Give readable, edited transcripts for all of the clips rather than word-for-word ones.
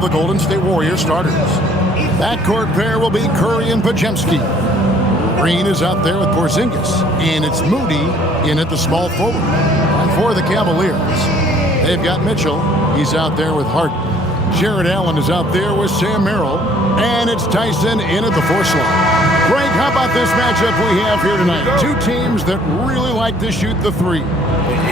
the Golden State Warriors starters. Backcourt pair will be Curry and Podziemski. Green is out there with Porzingis, and it's Moody in at the small forward. And for the Cavaliers, they've got Mitchell. He's out there with Harden. Jared Allen is out there with Sam Merrill, and it's Tyson in at the 4 slot. Greg, how about this matchup we have here tonight? Two teams that really like to shoot the three.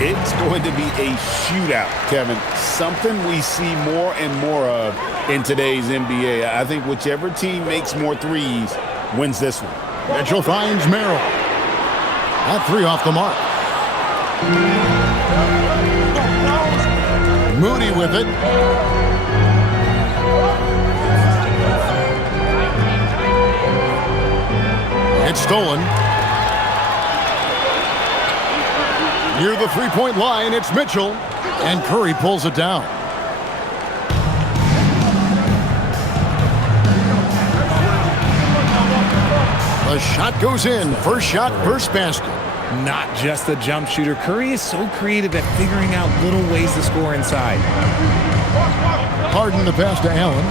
It's going to be a shootout, Kevin. Something we see more and more of in today's NBA. I think whichever team makes more threes wins this one. Mitchell finds Merrill. That three off the mark. Moody with it. It's stolen. Near the three-point line, it's Mitchell. And Curry pulls it down. The shot goes in. First shot, first basket. Not just a jump shooter. Curry is so creative at figuring out little ways to score inside. Harden the pass to Allen.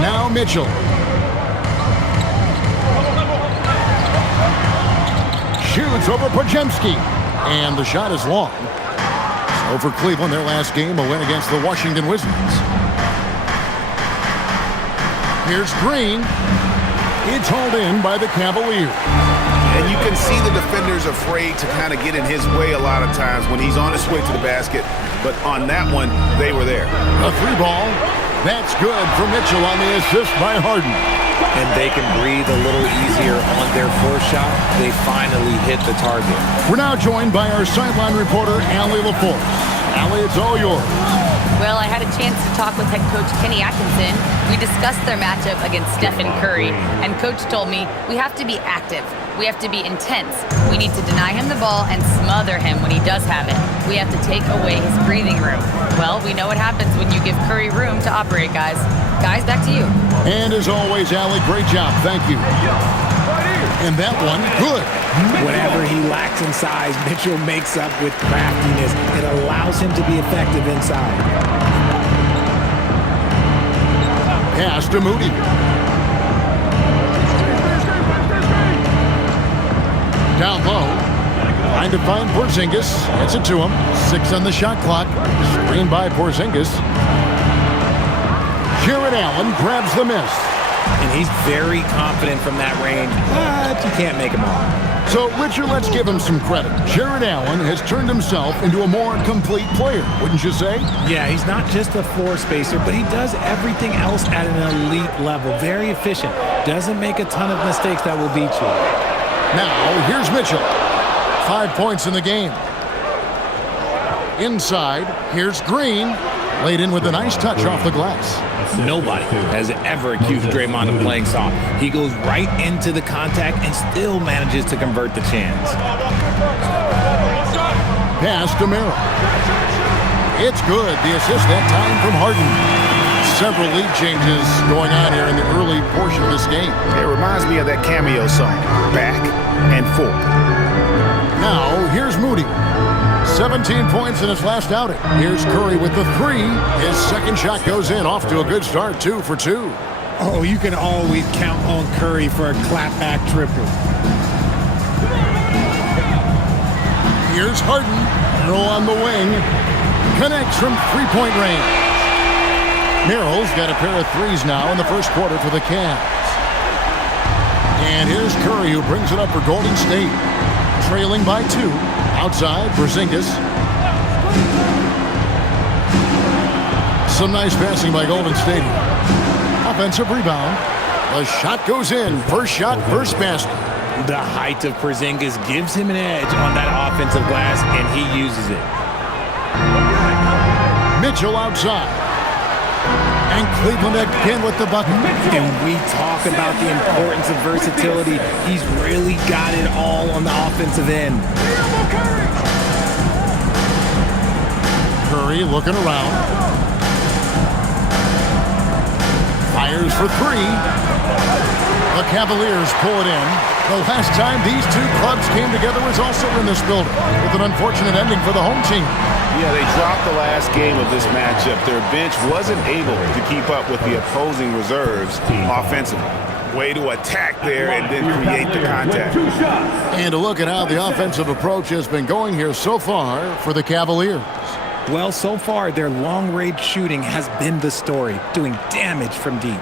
Now Mitchell. Shoots over Podziemski. And the shot is long. So for Cleveland, their last game, a win against the Washington Wizards. Here's Green. It's hauled in by the Cavaliers. And you can see the defenders afraid to kind of get in his way a lot of times when he's on his way to the basket. But on that one, they were there. A three ball. That's good for Mitchell on the assist by Harden. And they can breathe a little easier on their fourth shot. They finally hit the target. We're now joined by our sideline reporter, Allie LaForce. Allie, it's all yours. Well, I had a chance to talk with head coach Kenny Atkinson. We discussed their matchup against Stephen Curry, and coach told me we have to be active. We have to be intense. We need to deny him the ball and smother him when he does have it. We have to take away his breathing room. Well, we know what happens when you give Curry room to operate, guys. Guys, back to you. And as always, Allie, great job. Thank you. And that one, good. Whenever he lacks in size, Mitchell makes up with craftiness. It allows him to be effective inside. Pass to Moody. Down low. Trying to find Porzingis. Gets it to him. 6 on the shot clock. Screen by Porzingis. Jared Allen grabs the miss. And he's very confident from that range, but you can't make him all. So, Richard, let's give him some credit. Jared Allen has turned himself into a more complete player, wouldn't you say? Yeah, he's not just a floor spacer, but he does everything else at an elite level. Very efficient. Doesn't make a ton of mistakes that will beat you. Now, here's Mitchell. 5 points in the game. Inside, here's Green. Laid in with a nice touch off the glass. Nobody has ever accused Draymond of playing soft. He goes right into the contact and still manages to convert the chance. Pass to Merrill. It's good. The assist that time from Harden. Several lead changes going on here in the early portion of this game. It reminds me of that cameo song, Back and Forth. Now, here's Moody. 17 points in his last outing. Here's Curry with the three. His second shot goes in. Off to a good start, 2 for 2. Oh, you can always count on Curry for a clapback triple. Here's Harden. Merrill on the wing. Connects from three-point range. Merrill's got a pair of threes now in the first quarter for the Cavs. And here's Curry, who brings it up for Golden State. Trailing by 2. Outside, Porzingis. Some nice passing by Golden State. Offensive rebound. The shot goes in. First shot, first basket. The height of Porzingis gives him an edge on that offensive glass, and he uses it. Mitchell outside. And Cleveland again with the bucket. And we talk about the importance of versatility. He's really got it all on the offensive end. Curry looking around. Fires for 3. The Cavaliers pull it in. The last time these two clubs came together was also in this building, with an unfortunate ending for the home team. Yeah, they dropped the last game of this matchup. Their bench wasn't able to keep up with the opposing reserves offensively. Way to attack there and then create the contact. And a look at how the offensive approach has been going here so far for the Cavaliers. Well, so far, their long-range shooting has been the story, doing damage from deep.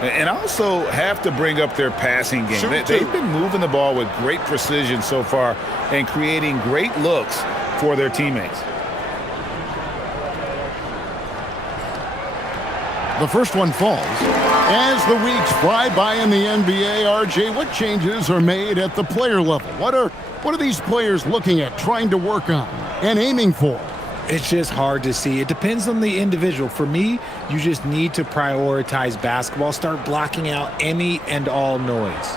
And also have to bring up their passing game. They've been moving the ball with great precision so far and creating great looks for their teammates. The first one falls. As the weeks fly by in the NBA, RJ, what changes are made at the player level? What are these players looking at, trying to work on, and aiming for? It's just hard to see. It depends on the individual. For me, you just need to prioritize basketball, start blocking out any and all noise.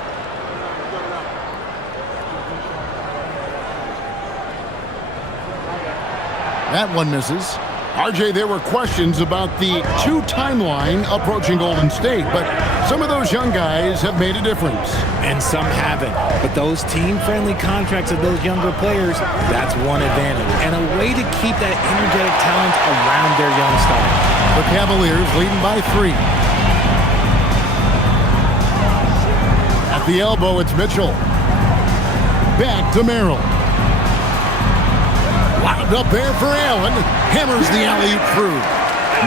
That one misses. RJ, there were questions about the two timeline approaching Golden State, but some of those young guys have made a difference. And some haven't. But those team-friendly contracts of those younger players, that's one advantage. And a way to keep that energetic talent around their young stars. The Cavaliers leading by 3. At the elbow, it's Mitchell. Back to Merrill. Wound up there for Allen. Hammers the alley-oop through.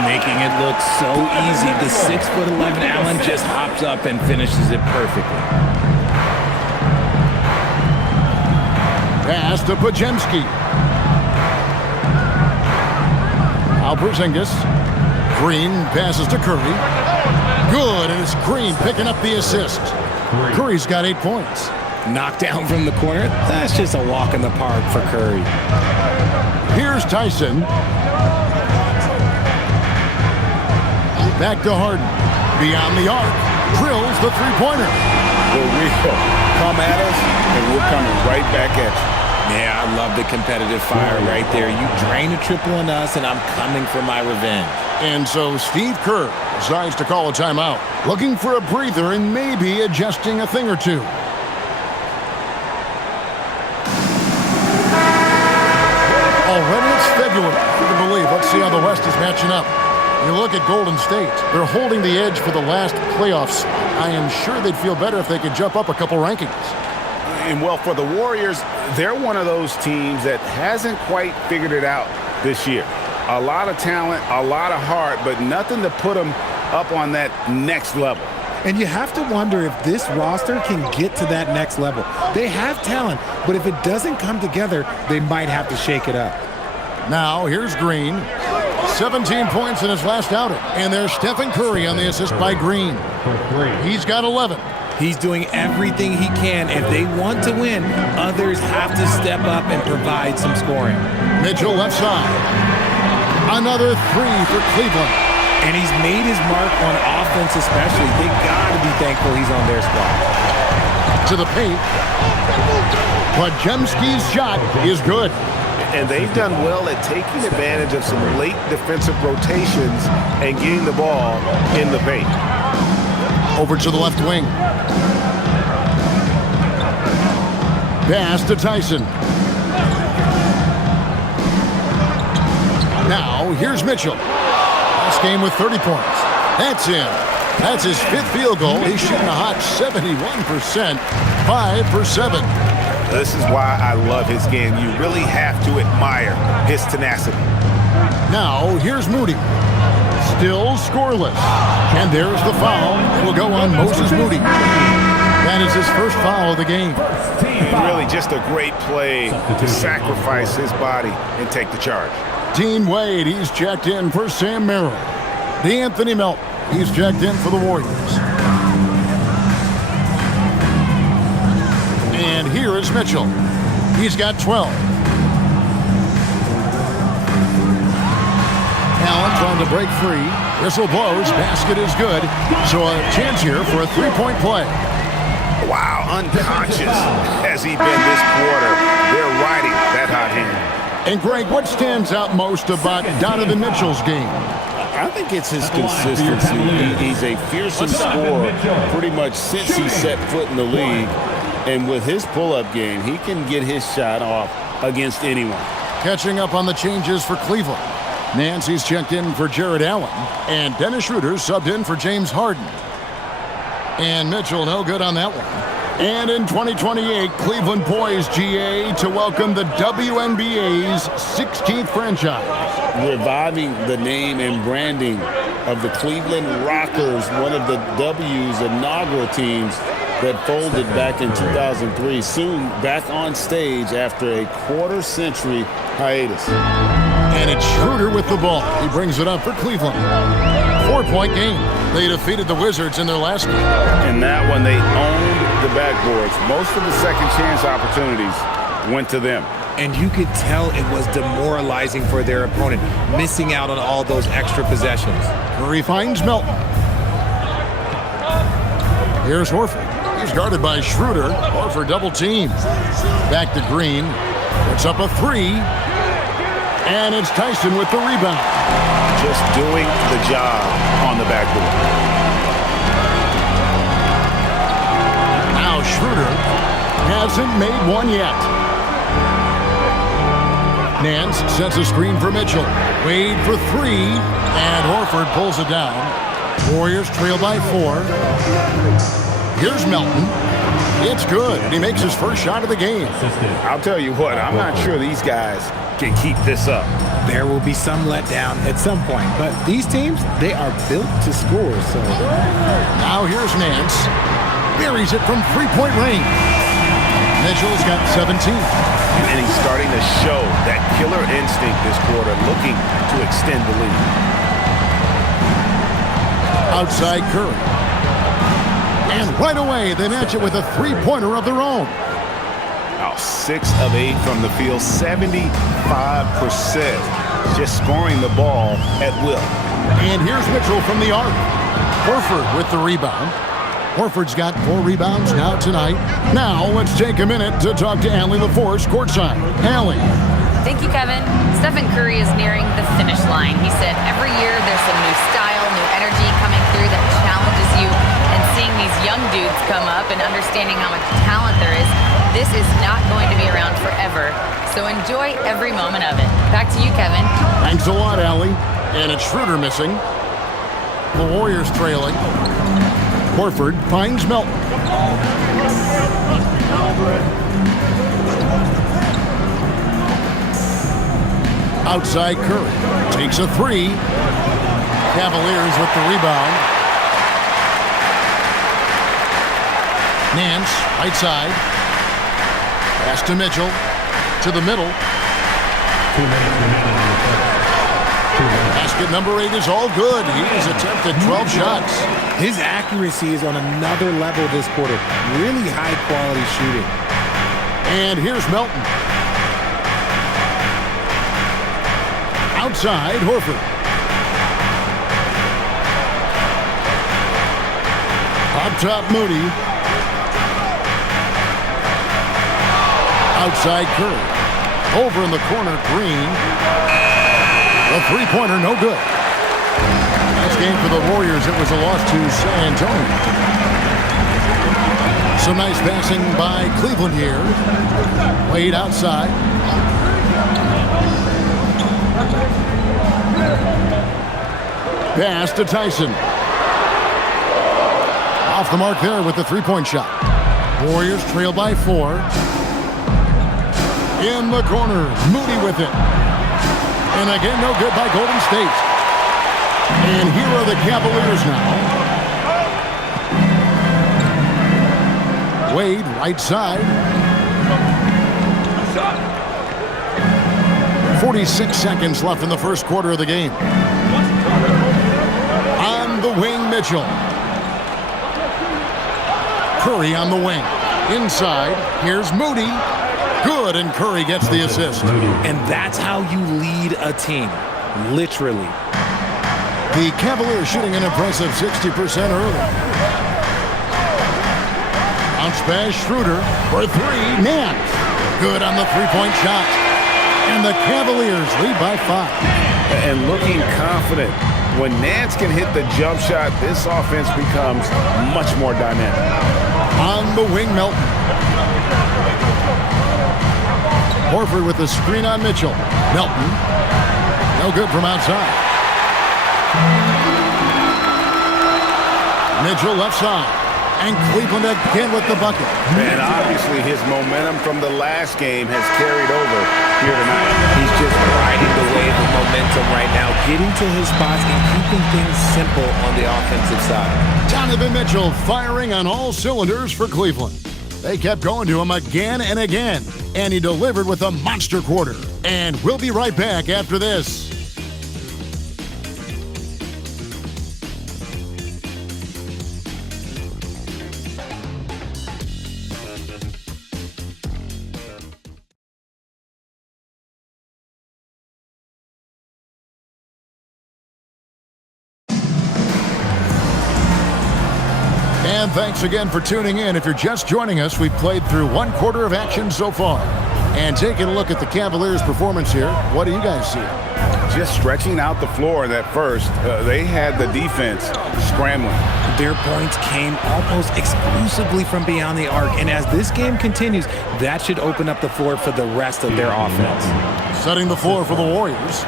Making it look so easy. The 6'11" Allen just hops up and finishes it perfectly. Pass to Pajemski. Porzingis. Green passes to Curry. Good, and it's Green picking up the assist. Curry's got 8 points. Knocked down from the corner. That's just a walk in the park for Curry. Here's Tyson. Back to Harden. Beyond the arc. Drills the three-pointer. For real. Come at us, and we're coming right back at you. Yeah, I love the competitive fire right there. You drain a triple on us, and I'm coming for my revenge. And so Steve Kerr decides to call a timeout. Looking for a breather and maybe adjusting a thing or two. Already it's February. You can believe. Let's see how the West is matching up. You look at Golden State. They're holding the edge for the last playoffs. I am sure they'd feel better if they could jump up a couple rankings. And, well, for the Warriors, they're one of those teams that hasn't quite figured it out this year. A lot of talent, a lot of heart, but nothing to put them up on that next level. And you have to wonder if this roster can get to that next level. They have talent, but if it doesn't come together, they might have to shake it up. Now, here's Green. 17 points in his last outing. And there's Stephen Curry on the assist by Green. He's got 11. He's doing everything he can. If they want to win, others have to step up and provide some scoring. Mitchell left side. Another 3 for Cleveland. And he's made his mark on offense especially. They got to be thankful he's on their squad. To the paint. Pajemski's shot is good. And they've done well at taking advantage of some late defensive rotations and getting the ball in the paint. Over to the left wing. Pass to Tyson. Now, here's Mitchell. Last game with 30 points. That's in. That's his 5th field goal. He's shooting a hot 71%. 5 for 7. This is why I love his game. You really have to admire his tenacity. Now, here's Moody. Still scoreless. And there's the foul. It'll go on Moses Moody. That is his first foul of the game. Really just a great play to sacrifice his body and take the charge. Dean Wade, he's checked in for Sam Merrill. DeAnthony Melton, he's checked in for the Warriors. And here is Mitchell. He's got 12. Allen trying to break free. Whistle blows. Basket is good. So a chance here for a three-point play. Wow, unconscious has he been this quarter. They're riding that hot hand. And Greg, what stands out most about Donovan Mitchell's game? I think it's his consistency. He's a fearsome scorer pretty much since he set foot in the league. And with his pull-up game, he can get his shot off against anyone. catching up on the changes for Cleveland. Nancy's checked in for Jared Allen, and Dennis Schroeder subbed in for James Harden. And Mitchell no good on that one. And in 2028, Cleveland poised, GA, to welcome the WNBA's 16th franchise. Reviving the name and branding of the Cleveland Rockers, one of the W's inaugural teams that folded back in 2003, soon back on stage after a quarter-century hiatus. And it's Schroeder with the ball. He brings it up for Cleveland. 4-point game. They defeated the Wizards in their last game. In that one, they owned the backboards. Most of the second chance opportunities went to them. And you could tell it was demoralizing for their opponent, missing out on all those extra possessions. Curry finds Melton. Here's Horford. He's guarded by Schroeder. Horford double team. Back to Green. Puts up a three. And it's Tyson with the rebound. Just doing the job on the backboard. Now Schroeder hasn't made one yet. Nance sets a screen for Mitchell. Wade for three. And Horford pulls it down. Warriors trail by 4. Here's Melton. It's good, and he makes his first shot of the game. I'll tell you what, I'm not sure these guys can keep this up. There will be some letdown at some point, but these teams, they are built to score, so. Now here's Nance. Buries it from three-point range. Mitchell's got 17. And he's starting to show that killer instinct this quarter, looking to extend the lead. Outside Curry. And right away, they match it with a three-pointer of their own. Now 6 of 8 from the field, 75%. Just scoring the ball at will. And here's Mitchell from the arc. Horford with the rebound. Horford's got 4 rebounds now tonight. Now let's take a minute to talk to Allie LaForce courtside. Allie. Thank you, Kevin. Stephen Curry is nearing the finish line. He said every year there's some new style, new energy coming through that challenges you. And seeing these young dudes come up and understanding how much talent there is, this is not going to be around forever. So enjoy every moment of it. Back to you, Kevin. Thanks a lot, Allie. And it's Schroeder missing. The Warriors trailing. Horford finds Melton. Outside Curry. Takes a three. Cavaliers with the rebound. Nance, right side. Pass to Mitchell. To the middle. 2 minutes remaining in the quarter. Basket number 8 is all good. He has attempted 12 shots. His accuracy is on another level this quarter. Really high quality shooting. And here's Melton. Outside, Horford. Up top, Moody. Outside, Curry. Over in the corner, Green. The three-pointer, no good. Last game for the Warriors, it was a loss to San Antonio. Some nice passing by Cleveland here. Wade outside. Pass to Tyson. Off the mark there with the three-point shot. Warriors trail by 4. In the corner, Moody with it. And again, no good by Golden State. And here are the Cavaliers now. Wade, right side. 46 seconds left in the first quarter of the game. On the wing, Mitchell. Curry on the wing. Inside, here's Moody. Good, and Curry gets the assist. And that's how you lead a team, literally. The Cavaliers shooting an impressive 60% early. Bounce pass, Schroeder for 3. Nance. Good on the three-point shot. And the Cavaliers lead by 5. And looking confident. When Nance can hit the jump shot, this offense becomes much more dynamic. On the wing, Melton. Horford with the screen on Mitchell. Melton. No good from outside. Mitchell left side. And Cleveland again with the bucket. And obviously his momentum from the last game has carried over here tonight. He's just riding the wave of momentum right now, getting to his spots and keeping things simple on the offensive side. Donovan Mitchell firing on all cylinders for Cleveland. They kept going to him again and again, and he delivered with a monster quarter. And we'll be right back after this. And thanks again for tuning in. If you're just joining us, we've played through one quarter of action so far. And taking a look at the Cavaliers' performance here, what do you guys see? Just stretching out the floor in that first. They had the defense scrambling. Their points came almost exclusively from beyond the arc. And as this game continues, that should open up the floor for the rest of their offense. Setting the floor for the Warriors.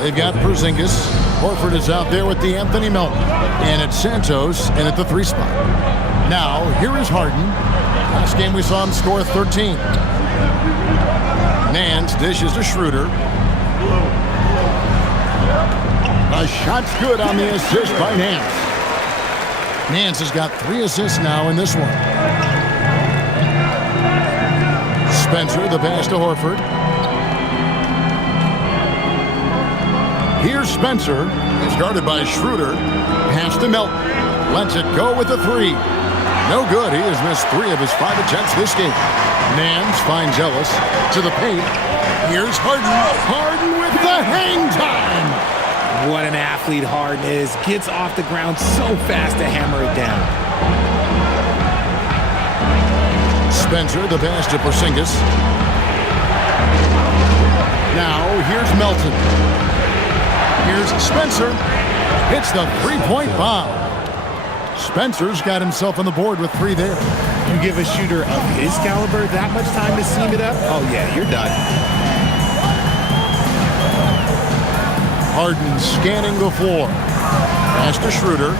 They've got Porzingis. Horford is out there with the Anthony Melton. And it's Santos in at the 3 spot. Now, here is Harden. Last game we saw him score 13. Nance dishes to Schroeder. The shot's good on the assist by Nance. Nance has got 3 assists now in this one. Spencer, the pass to Horford. Here's Spencer. He's guarded by Schroeder. Pass to Melton. Lets it go with the 3. No good. He has missed 3 of his 5 attempts this game. Nance finds Ellis to the paint. Here's Harden. Harden with the hang time. What an athlete Harden is. Gets off the ground so fast to hammer it down. Spencer, the pass to Porzingis. Now, here's Melton. Here's Spencer. Hits the 3-point bomb. Spencer's got himself on the board with 3 there. You give a shooter of his caliber that much time to seam it up? Oh, yeah, you're done. Harden scanning the floor. Pass to Schroeder.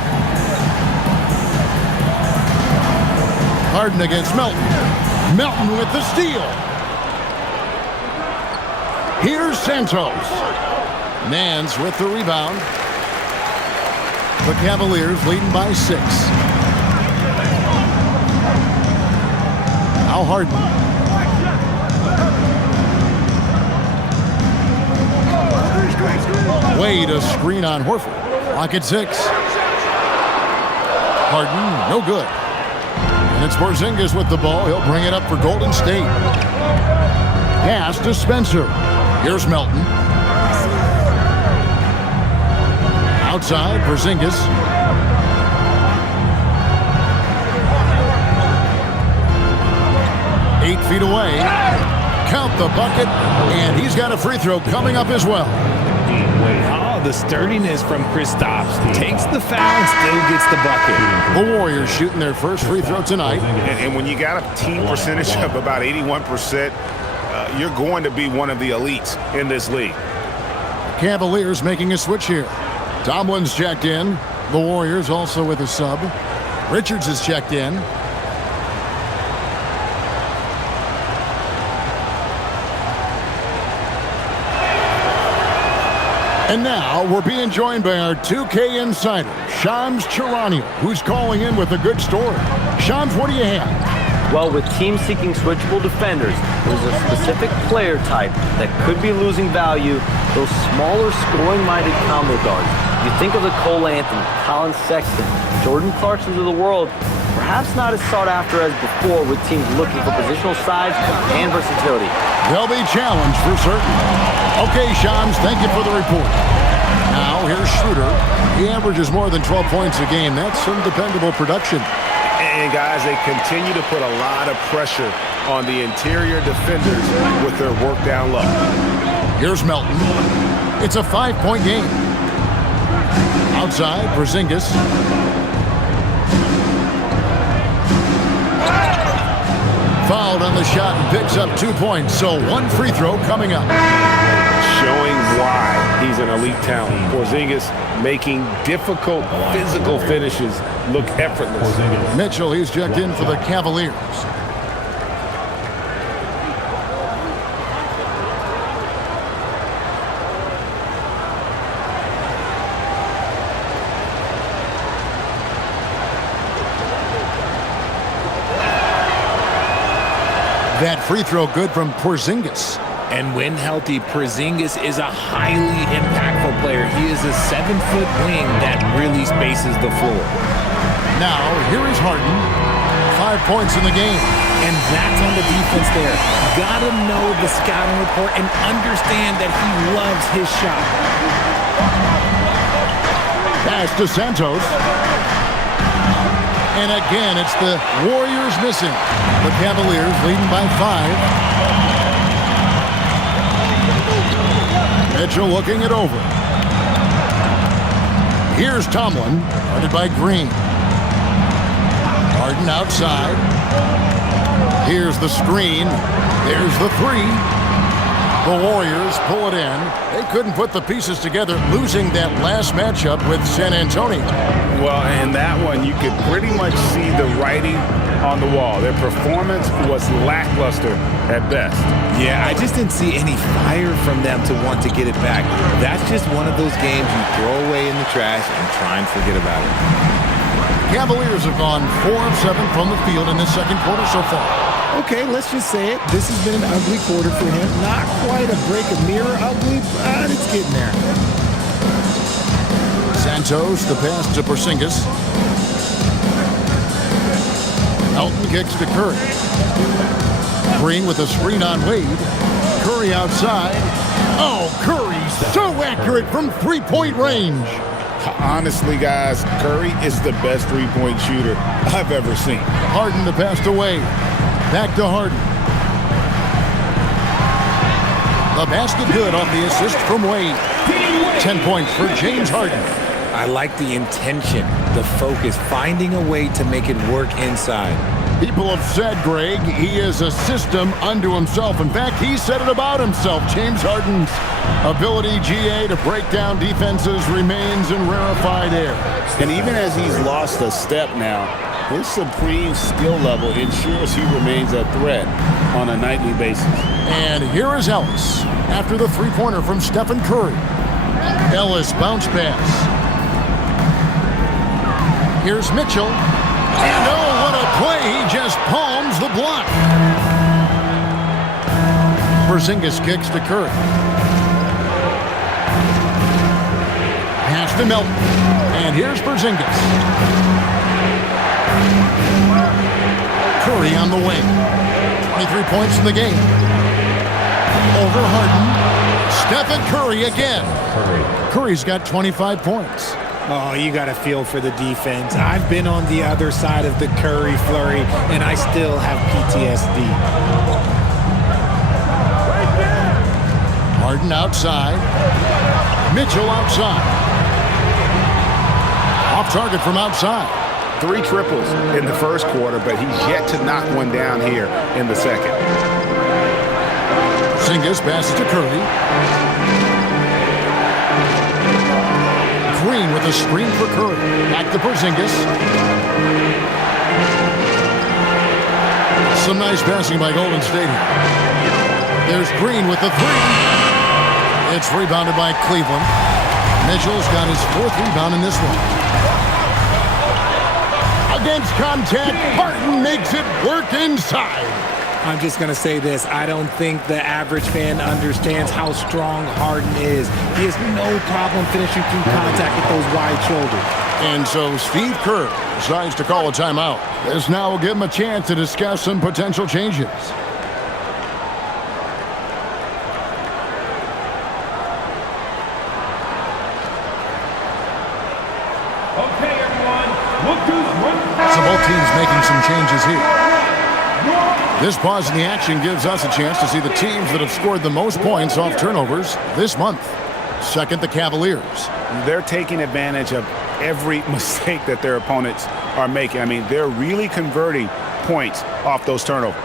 Harden against Melton. Melton with the steal. Here's Santos. Nance with the rebound. The Cavaliers leading by 6. Now Harden. Wade a screen on Horford. Lock at 6. Harden, no good. And it's Porzingis with the ball. He'll bring it up for Golden State. Pass to Spencer. Here's Melton. Outside, Porzingis. Eight feet away. Count the bucket, and he's got a free throw coming up as well. Oh, the sturdiness from Kristaps. Takes the foul and still gets the bucket. The Warriors shooting their first free throw tonight. And when you got a team percentage of about 81%, you're going to be one of the elites in this league. Cavaliers making a switch here. Tomlin's checked in. The Warriors also with a sub. Richards is checked in. And now we're being joined by our 2K insider, Shams Charania, who's calling in with a good story. Shams, what do you have? Well, with teams seeking switchable defenders, there's a specific player type that could be losing value, those smaller scoring-minded combo guards. You think of the Cole Anthony, Colin Sexton, Jordan Clarksons of the world, perhaps not as sought after as before with teams looking for positional size and versatility. They'll be challenged for certain. Okay, Shams, thank you for the report. Now, here's Schroeder. He averages more than 12 points a game. That's some dependable production. And guys, they continue to put a lot of pressure on the interior defenders with their work down low. Here's Melton. It's a 5-point game. Outside, Porzingis. Fouled on the shot and picks up 2 points. So one free throw coming up. Showing why he's an elite talent. Porzingis making difficult physical finishes look effortless. Mitchell, he's checked in for the Cavaliers. That free throw good from Porzingis. And when healthy, Porzingis is a highly impactful player. He is a 7-foot wing that really spaces the floor. Now, here is Harden. 5 points in the game. And that's on the defense there. Gotta know the scouting report and understand that he loves his shot. Pass to Santos. And again, it's the Warriors missing. The Cavaliers leading by 5. Mitchell looking it over. Here's Tomlin, guarded by Green. Harden outside. Here's the screen. There's the three. The Warriors pull it in. They couldn't put the pieces together, losing that last matchup with San Antonio. Well, in that one, you could pretty much see the writing on the wall. Their performance was lackluster at best. Yeah, I just didn't see any fire from them to want to get it back. That's just one of those games you throw away in the trash and try and forget about it. Cavaliers have gone 4 of 7 from the field in this second quarter so far. Okay, let's just say it. This has been an ugly quarter for him. Not quite a break a mirror ugly, but it's getting there. Santos, the pass to Porzingis. Elton kicks to Curry. Green with a screen on Wade. Curry outside. Oh, Curry's so accurate from three-point range. Honestly, guys, Curry is the best three-point shooter I've ever seen. Harden the pass to Wade. Back to Harden. The basket good off the assist from Wade. 10 points for James Harden. I like the intention, the focus, finding a way to make it work inside. People have said, Greg, he is a system unto himself. In fact, he said it about himself. James Harden's ability, GA, to break down defenses remains in rarefied air. And even as he's lost a step now, his supreme skill level ensures he remains a threat on a nightly basis. And here is Ellis after the three-pointer from Stephen Curry. Ellis bounce pass. Here's Mitchell. And oh, what a play. He just palms the block. Porzingis kicks to Curry. Pass to Melton. And here's Porzingis. Curry on the wing. 23 points in the game. Over Harden. Stephen Curry again. Curry's got 25 points. Oh, you got to feel for the defense. I've been on the other side of the Curry flurry, and I still have PTSD. Harden outside. Mitchell outside. Off target from outside. 3 triples in the first quarter, but he's yet to knock one down here in the second. Porzingis passes to Curry. Green with a screen for Curry. Back to Porzingis. Some nice passing by Golden State. There's Green with the three. It's rebounded by Cleveland. Mitchell's got his 4th rebound in this one. Against contact, Harden makes it work inside. I'm just going to say this. I don't think the average fan understands how strong Harden is. He has no problem finishing through contact with those wide shoulders. And so Steve Kerr decides to call a timeout. This now will give him a chance to discuss some potential changes. Okay, everyone. Look who's running. So both teams making some changes here. This pause in the action gives us a chance to see the teams that have scored the most points off turnovers this month. Second, the Cavaliers. They're taking advantage of every mistake that their opponents are making. I mean, they're really converting points off those turnovers.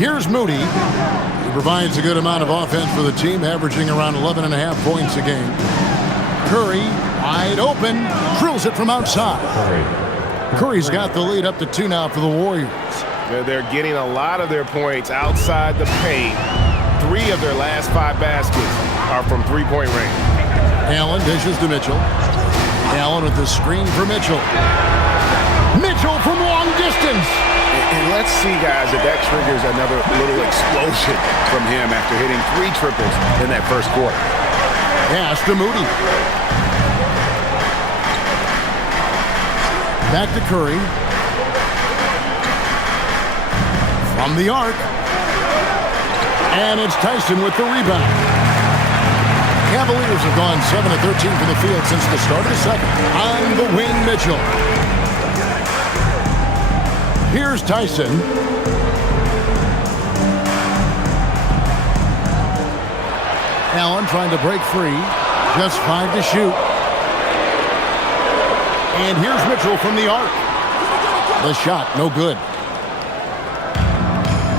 Here's Moody. He provides a good amount of offense for the team, averaging around 11.5 points a game. Curry, wide open, drills it from outside. Curry's got the lead up to 2 now for the Warriors. They're getting a lot of their points outside the paint. 3 of their last 5 baskets are from three-point range. Allen dishes to Mitchell. Allen with the screen for Mitchell. Mitchell from long distance. And let's see, guys, if that triggers another little explosion from him after hitting 3 triples in that first quarter. Pass to Moody. Back to Curry. From the arc. And it's Tyson with the rebound. Cavaliers have gone 7 of 13 from the field since the start of the second. On the wing, Mitchell. Here's Tyson. Allen trying to break free. Just 5 to shoot. And here's Mitchell from the arc. The shot, no good.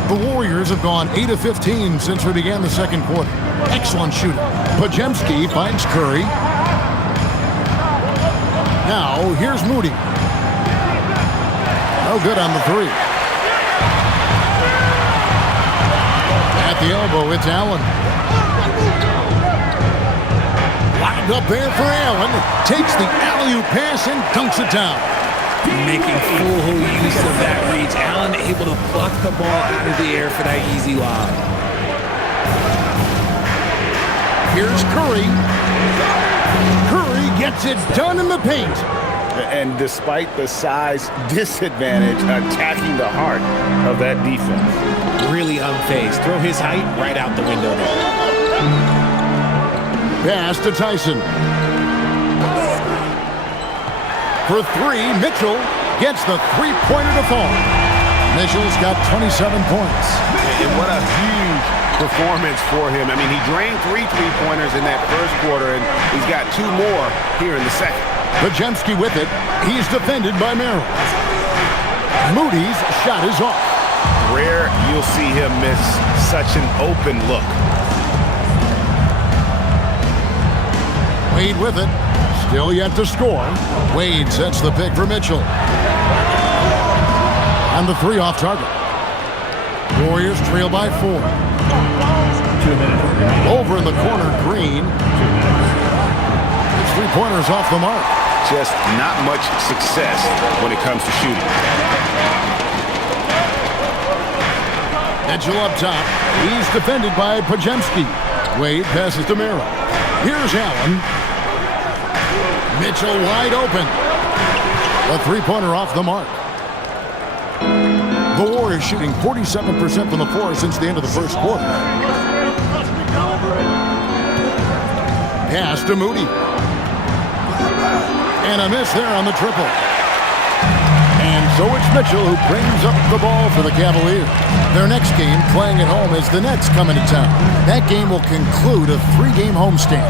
The Warriors have gone 8 of 15 since we began the second quarter. Excellent shooting. Podziemski finds Curry. Now, here's Moody. No good on the 3. At the elbow, it's Allen. Wound up there for Allen. Takes the alley-oop pass and dunks it down. Making full use of that reach. Allen able to buck the ball into the air for that easy lob. Here's Curry. Curry gets it done in the paint. And despite the size disadvantage, attacking the heart of that defense. Really unfazed. Throw his height right out the window there. Pass to Tyson. For 3, Mitchell gets the three-pointer to fall. Mitchell's got 27 points. And what a huge performance for him. I mean, he drained 3 three-pointers in that first quarter, and he's got 2 more here in the second. Podziemski with it. He's defended by Merrill. Moody's shot is off. Rare you'll see him miss such an open look. Wade with it. Still yet to score. Wade sets the pick for Mitchell. And the 3 off target. Warriors trail by 4. 2 minutes. Over in the corner, Green. His 3-pointers off the mark. Just not much success when it comes to shooting. Mitchell up top. He's defended by Podziemski. Wade passes to Merrill. Here's Allen. Mitchell wide open. A 3-pointer off the mark. The Warriors shooting 47% from the floor since the end of the first quarter. Pass to Moody. And a miss there on the triple. And so it's Mitchell who brings up the ball for the Cavaliers. Their next game, playing at home, as the Nets come into town. That game will conclude a 3-game homestand.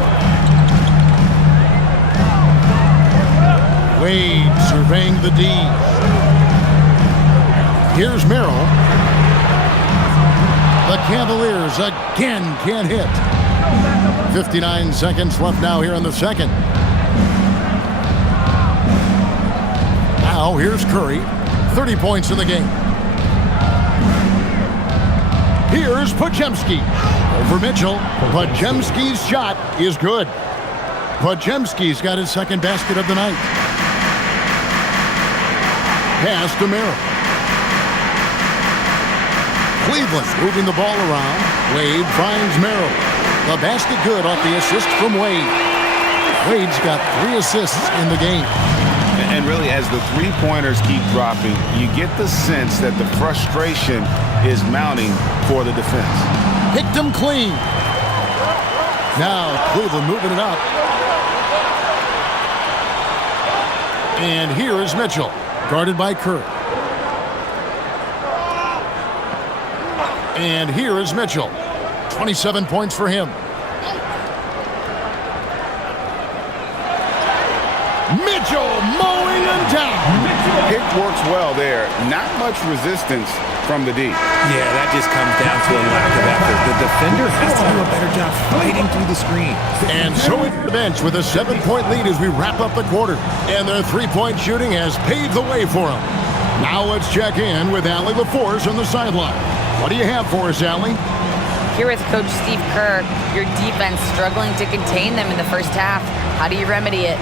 Wade surveying the D. Here's Merrill. The Cavaliers again can't hit. 59 seconds left now here in the second. Now here's Curry. 30 points in the game. Here's Podziemski. Over Mitchell. Podziemski's shot is good. Podziemski's got his second basket of the night. Pass to Merrill. Cleveland moving the ball around. Wade finds Merrill. The basket good off the assist from Wade. Wade's got 3 assists in the game. And really, as the three-pointers keep dropping, you get the sense that the frustration is mounting for the defense. Picked him clean. Now Cleveland moving it up. And here is Mitchell, guarded by Curry. And here is Mitchell. 27 points for him. Mitchell mowing him down. Pick works well there. Not much resistance from the D. Yeah, that just comes down to a lack of effort. The defender has to do a better job fighting through the screen. And so it's the bench with a 7-point lead as we wrap up the quarter. And their three-point shooting has paved the way for them. Now let's check in with Allie LaForce on the sideline. What do you have for us, Allie? Here with Coach Steve Kerr, your defense struggling to contain them in the first half. How do you remedy it?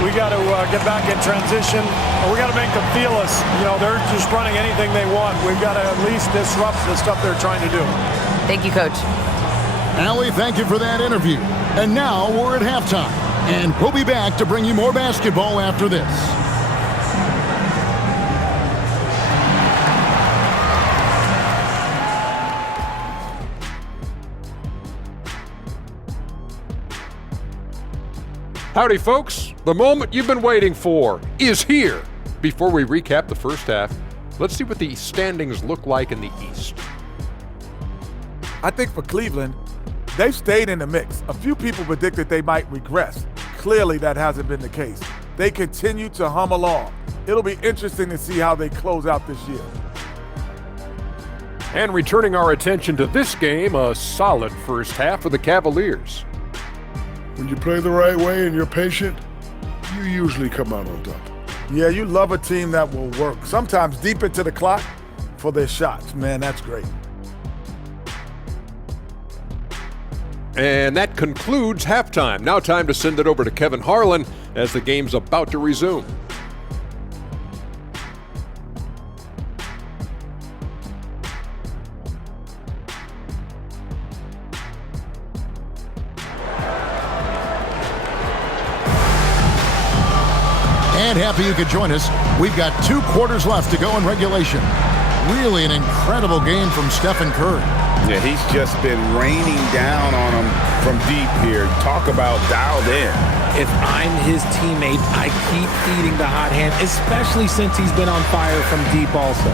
We got to get back in transition. We got to make them feel us. You know, they're just running anything they want. We've got to at least disrupt the stuff they're trying to do. Thank you, Coach. Allie, thank you for that interview. And now we're at halftime. And we'll be back to bring you more basketball after this. Howdy, folks. The moment you've been waiting for is here. Before we recap the first half, let's see what the standings look like in the East. I think for Cleveland, they've stayed in the mix. A few people predicted they might regress. Clearly, that hasn't been the case. They continue to hum along. It'll be interesting to see how they close out this year. And returning our attention to this game, a solid first half for the Cavaliers. When you play the right way and you're patient, you usually come out on top. Yeah, you love a team that will work, sometimes deep into the clock for their shots. Man, that's great. And that concludes halftime. Now time to send it over to Kevin Harlan as the game's about to resume. And happy you could join us. We've got 2 quarters left to go in regulation. Really an incredible game from Stephen Curry. Yeah, he's just been raining down on them from deep here. Talk about dialed in. If I'm his teammate, I keep feeding the hot hand, especially since he's been on fire from deep also.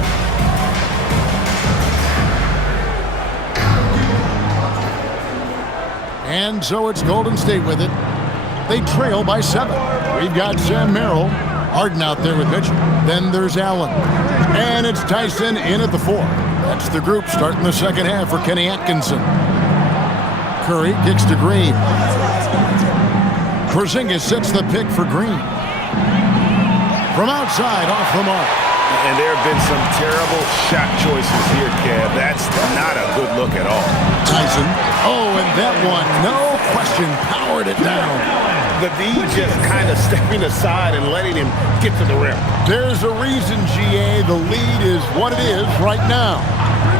And so it's Golden State with it. They trail by 7. We've got Sam Merrill, Harden out there with Mitchell. Then there's Allen. And it's Tyson in at the 4. That's the group starting the second half for Kenny Atkinson. Curry kicks to Green. Porzingis sets the pick for Green. From outside, off the mark. And there have been some terrible shot choices here, Kev. That's not a good look at all. Tyson. Oh, and that one, no question, powered it down. The D just kind of stepping aside and letting him get to the rim. There's a reason, GA, the lead is what it is right now.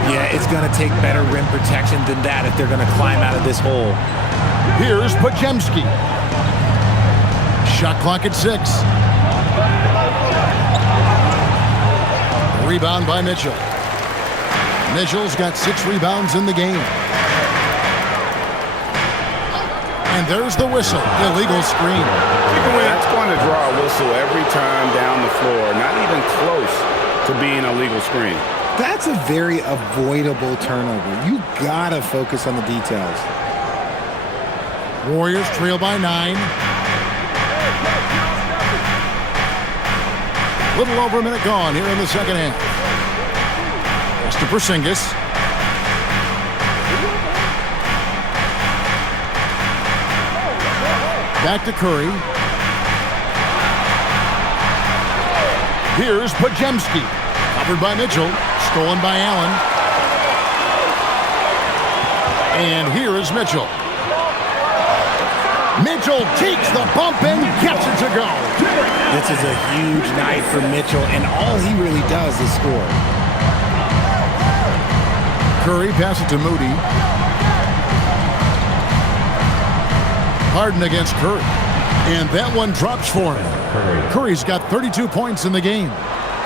Yeah, it's going to take better rim protection than that if they're going to climb out of this hole. Here's Podziemski. Shot clock at 6. Rebound by Mitchell. Mitchell's got 6 rebounds in the game. And there's the whistle. Illegal screen. That's going to draw a whistle every time down the floor. Not even close to being a legal screen. That's a very avoidable turnover. You got to focus on the details. Warriors trail by 9. Little over a minute gone here in the second half. Pass to Porzingis. Back to Curry. Here's Podziemski. Covered by Mitchell. Stolen by Allen. And here is Mitchell. Mitchell takes the bump and gets it to go. This is a huge night for Mitchell, and all he really does is score. Curry passes it to Moody. Harden against Curry. And that one drops for him. Curry's got 32 points in the game.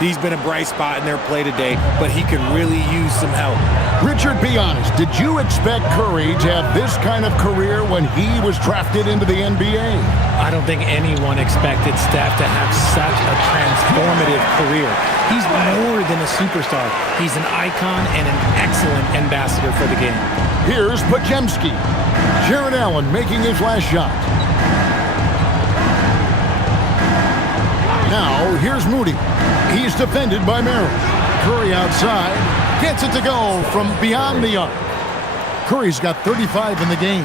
He's been a bright spot in their play today, but he could really use some help. Richard, be honest. Did you expect Curry to have this kind of career when he was drafted into the NBA? I don't think anyone expected Steph to have such a transformative career. He's more than a superstar. He's an icon and an excellent ambassador for the game. Here's Podziemski. Jared Allen making his last shot. Now, here's Moody. He's defended by Merrill. Curry outside. Gets it to go from beyond the arc. Curry's got 35 in the game.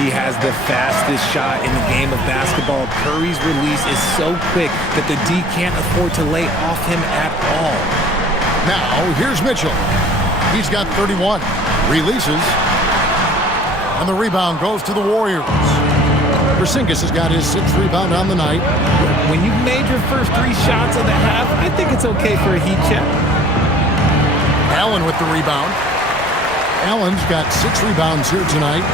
He has the fastest shot in the game of basketball. Curry's release is so quick that the D can't afford to lay off him at all. Now, here's Mitchell. He's got 31. Releases. And the rebound goes to the Warriors. Porzingis has got his 6th rebound on the night. When you've made your first 3 shots of the half, I think it's okay for a heat check. Allen with the rebound. Allen's got 6 rebounds here tonight.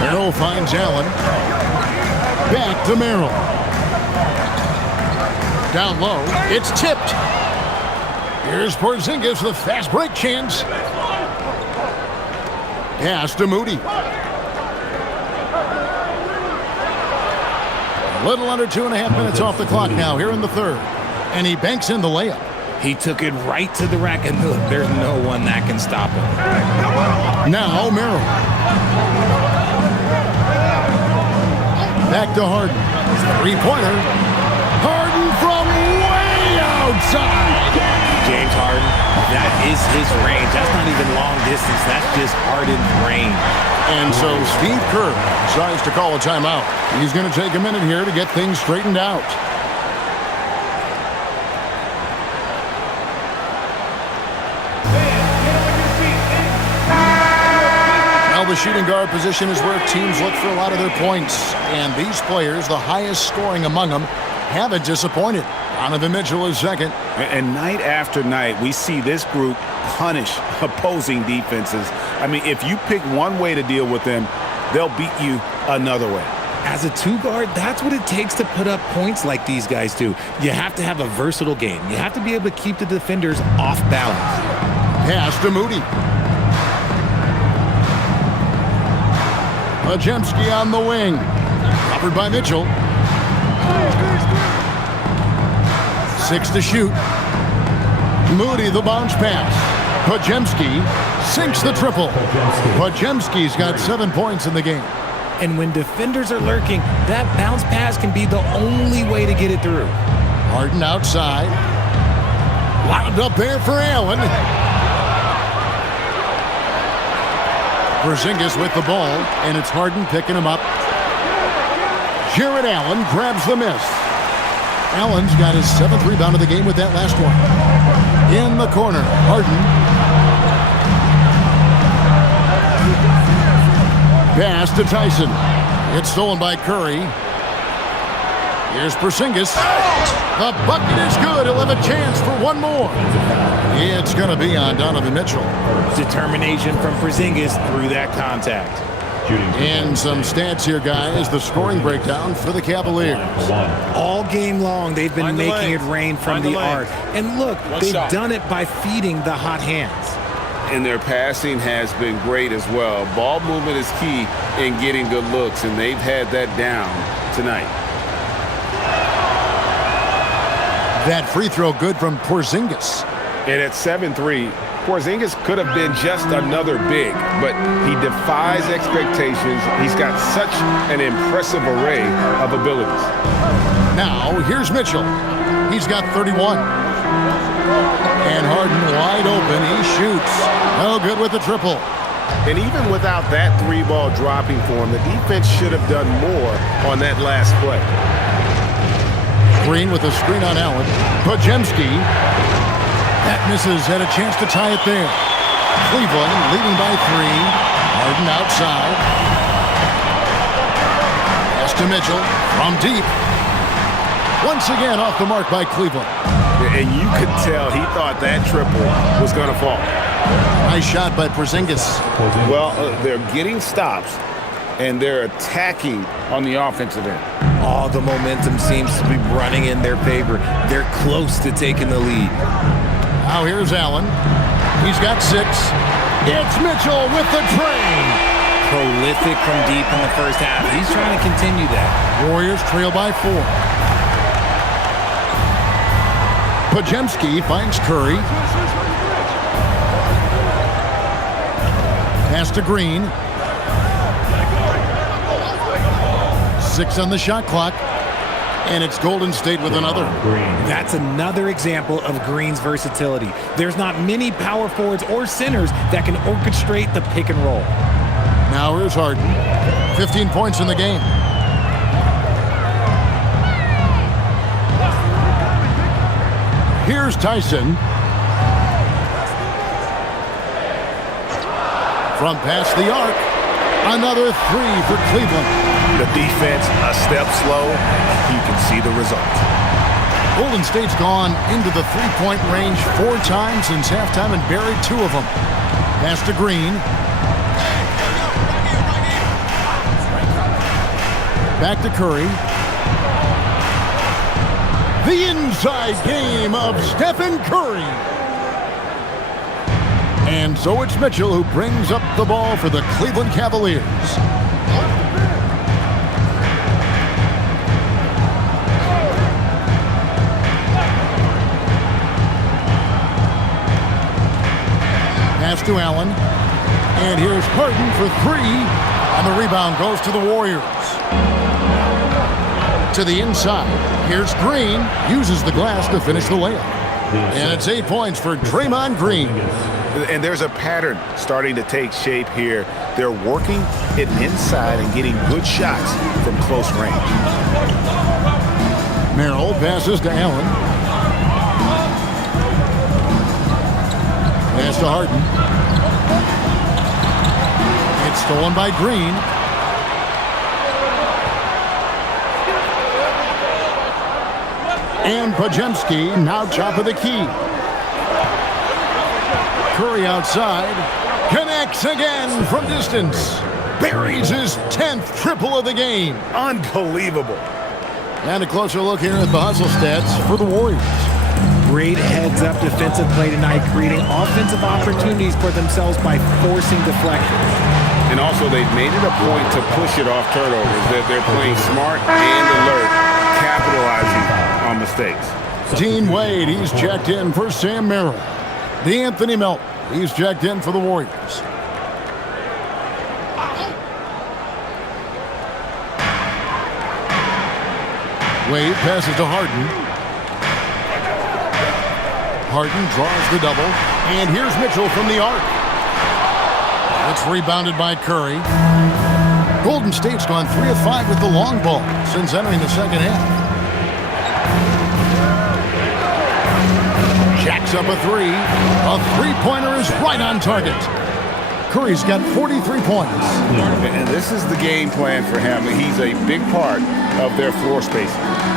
Merrill finds Allen. Back to Merrill. Down low. It's tipped. Here's Porzingis with a fast break chance. Pass to Moody. A little under 2.5 minutes off the clock now here in the third. And he banks in the layup. He took it right to the rack, and look, there's no one that can stop him. Now Merrill. Back to Harden. 3-pointer. Harden from way outside. James Harden, that is his range. That's not even long distance. That's just Harden's range. And so Steve Kerr decides to call a timeout. He's going to take a minute here to get things straightened out. The shooting guard position is where teams look for a lot of their points. And these players, the highest scoring among them, haven't disappointed. Donovan Mitchell is second. And night after night, we see this group punish opposing defenses. I mean, if you pick one way to deal with them, they'll beat you another way. As a 2-guard, that's what it takes to put up points like these guys do. You have to have a versatile game. You have to be able to keep the defenders off balance. Pass to Moody. Podziemski on the wing. Covered by Mitchell. 6 to shoot. Moody the bounce pass. Podziemski sinks the triple. Podziemski's got 7 points in the game. And when defenders are lurking, that bounce pass can be the only way to get it through. Harden outside. Wound up there for Allen. Porzingis with the ball, and it's Harden picking him up. Jared Allen grabs the miss. Allen's got his 7th rebound of the game with that last one. In the corner, Harden. Pass to Tyson. It's stolen by Curry. Here's Porzingis. The bucket is good. He'll have a chance for one more. It's going to be on Donovan Mitchell. Determination from Porzingis through that contact. And some stats here, guys. The scoring breakdown for the Cavaliers. All game long, they've been making it rain from the arc. And look, they've done it by feeding the hot hands. And their passing has been great as well. Ball movement is key in getting good looks, and they've had that down tonight. That free throw good from Porzingis. And at 7-3, Porzingis could have been just another big, but he defies expectations. He's got such an impressive array of abilities. Now, here's Mitchell. He's got 31. And Harden wide open. He shoots. No good with the triple. And even without that 3-ball dropping for him, the defense should have done more on that last play. Green with a screen on Allen. Podziemski. That misses. Had a chance to tie it there. Cleveland leading by 3. Harden outside. Pass to Mitchell from deep. Once again off the mark by Cleveland. And you could tell he thought that triple was going to fall. Nice shot by Porzingis. Well, they're getting stops, and they're attacking on the offensive end. All the momentum seems to be running in their favor. They're close to taking the lead. Now here's Allen. He's got 6. It's Mitchell with the train. Prolific from deep in the first half. He's trying to continue that. Warriors trail by 4. Podziemski finds Curry. Pass to Green. 6 on the shot clock. And it's Golden State with another. That's another example of Green's versatility. There's not many power forwards or centers that can orchestrate the pick and roll. Now here's Harden. 15 points in the game. Here's Tyson. From past the arc. Another three for Cleveland. The defense a step slow. You can see the result. Golden State's gone into the three-point range 4 times since halftime and buried 2 of them. Pass to Green. Back to Curry. The inside game of Stephen Curry. And so it's Mitchell who brings up the ball for the Cleveland Cavaliers. Pass to Allen. And here's Harden for 3. And the rebound goes to the Warriors. To the inside. Here's Green. Uses the glass to finish the layup. And it's 8 points for Draymond Green. And there's a pattern starting to take shape here. They're working it inside and getting good shots from close range. Merrill passes to Allen. Pass to Harden. It's stolen by Green. And Podziemski now top of the key. Curry outside. Connects again from distance. Buries his 10th triple of the game. Unbelievable. And a closer look here at the hustle stats for the Warriors. Great heads-up defensive play tonight, creating offensive opportunities for themselves by forcing deflections. And also, they've made it a point to push it off turnovers. They're playing smart and alert, capitalizing on mistakes. Dean Wade, he's checked in for Sam Merrill. D'Anthony Melton, he's checked in for the Warriors. Wade passes to Harden. Harden draws the double. And here's Mitchell from the arc. It's rebounded by Curry. Golden State's gone 3 of 5 with the long ball since entering the second half. Jacks up a 3. A three-pointer is right on target. Curry's got 43 points. And this is the game plan for him. He's a big part of their floor spacing.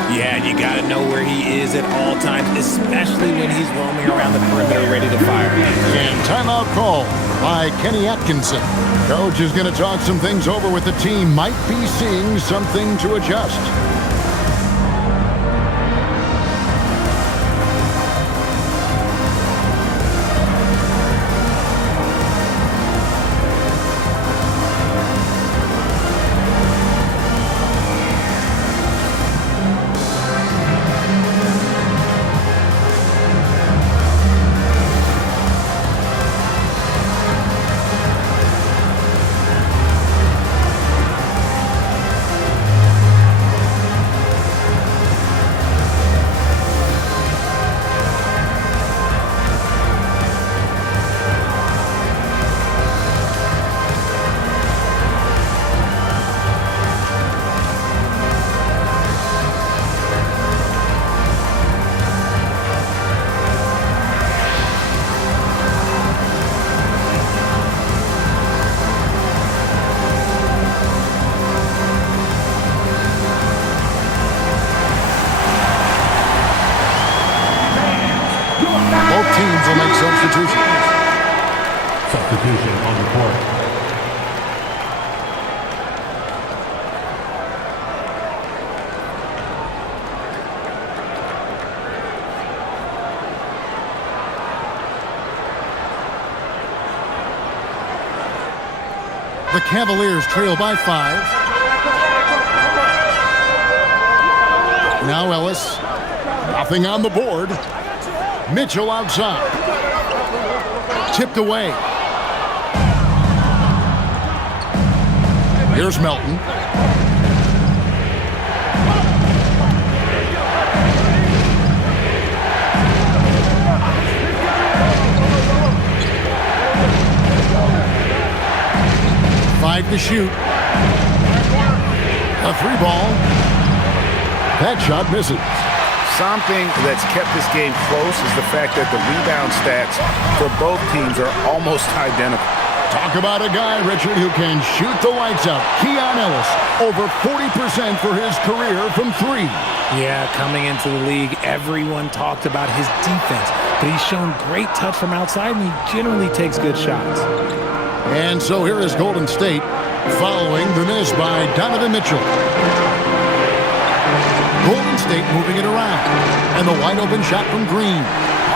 Yeah, and you got to know where he is at all times, especially when he's roaming around the perimeter ready to fire. And timeout call by Kenny Atkinson. Coach is going to talk some things over with the team. Might be seeing something to adjust. Teams will make substitutions. Substitution on the court. The Cavaliers trail by 5. Now Ellis. Nothing on the board. Mitchell outside. Tipped away. Here's Melton. inside to shoot. A three ball. That shot misses. Something that's kept this game close is the fact that the rebound stats for both teams are almost identical. Talk about a guy, Richard, who can shoot the lights out. Keon Ellis, over 40% for his career from three. Yeah, coming into the league, everyone talked about his defense, but he's shown great touch from outside, and he generally takes good shots. And so here is Golden State following the miss by Donovan Mitchell. Golden State moving it around. And the wide-open shot from Green.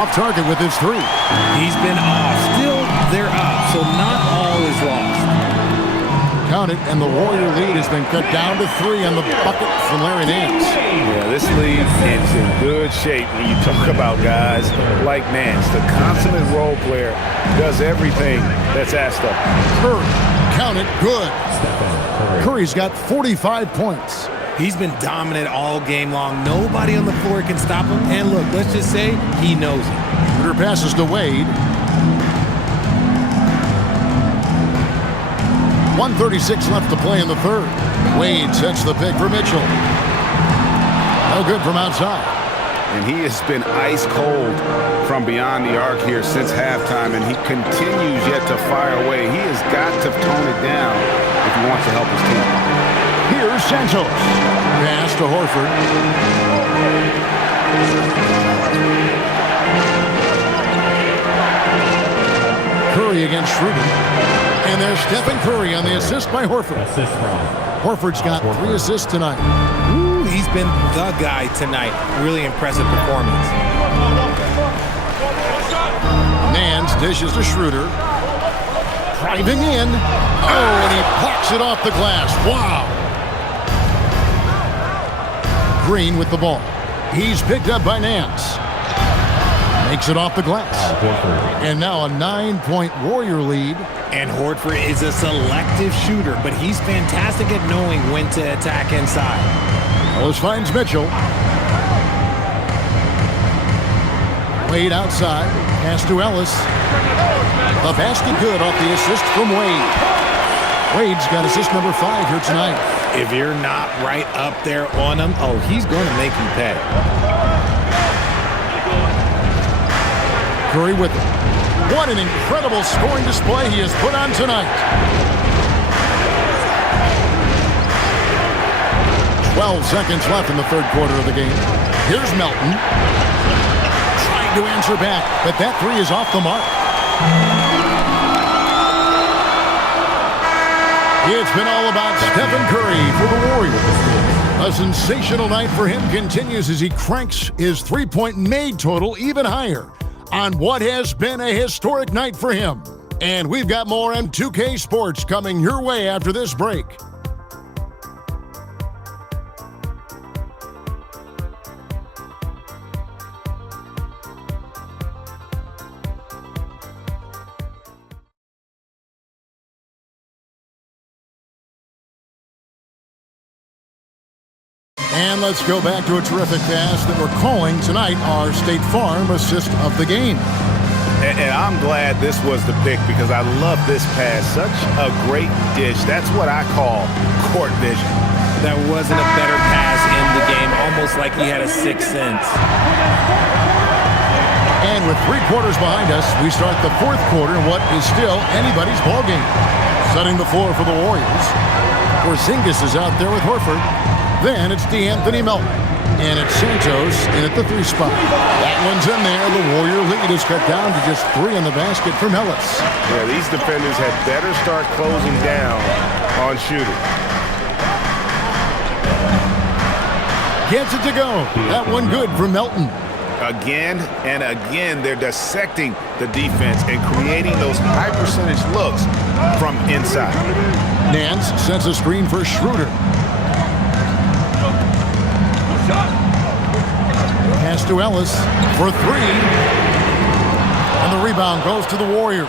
Off target with his three. He's been off. Still, they're up, so not all is lost. Count it, and the Warrior lead has been cut down to 3 on the bucket from Larry Nance. Yeah, this league is in good shape when you talk about guys like Nance. The consummate role player does everything that's asked of him. Curry, count it, good. Curry's got 45 points. He's been dominant all game long. Nobody on the floor can stop him. And look, let's just say he knows it. Shooter passes to Wade. 1:36 left to play in the third. Wade sets the pick for Mitchell. No good from outside. And he has been ice cold from beyond the arc here since halftime, and he continues yet to fire away. He has got to tone it down if he wants to help his team. Here's Santos. Pass to Horford. Curry against Schroeder. And there's Stephen Curry on the assist by Horford. Horford's got 3 assists tonight. Ooh, he's been the guy tonight. Really impressive performance. Nance dishes to Schroeder. Driving in. Oh, and he blocks it off the glass. Wow. Green with the ball. He's picked up by Nance. Makes it off the glass. And now a 9-point Warrior lead. And Horford is a selective shooter, but he's fantastic at knowing when to attack inside. Ellis finds Mitchell. Wade outside. Pass to Ellis. The basket good off the assist from Wade. Wade's got assist number 5 here tonight. If you're not right up there on him, oh, he's going to make you pay. Curry with it. What an incredible scoring display he has put on tonight. 12 seconds left in the third quarter of the game. Here's Melton. Trying to answer back, but that 3 is off the mark. It's been all about Stephen Curry for the Warriors. A sensational night for him continues as he cranks his three-point made total even higher on what has been a historic night for him. And we've got more M2K Sports coming your way after this break. And let's go back to a terrific pass that we're calling tonight our State Farm assist of the game. And I'm glad this was the pick because I love this pass. Such a great dish. That's what I call court vision. There wasn't a better pass in the game, almost like he had a sixth sense. And with 3 quarters behind us, we start the fourth quarter in what is still anybody's ball game. Setting the floor for the Warriors. Porzingis is out there with Horford. Then it's DeAnthony Melton. And it's Santos in at the 3 spot. That one's in there. The Warrior lead is cut down to just 3 in the basket from Ellis. Yeah, these defenders had better start closing down on shooting. Gets it to go. That one good from Melton. Again and again, they're dissecting the defense and creating those high percentage looks from inside. Nance sets a screen for Schroeder. Pass to Ellis for 3. And the rebound goes to the Warriors.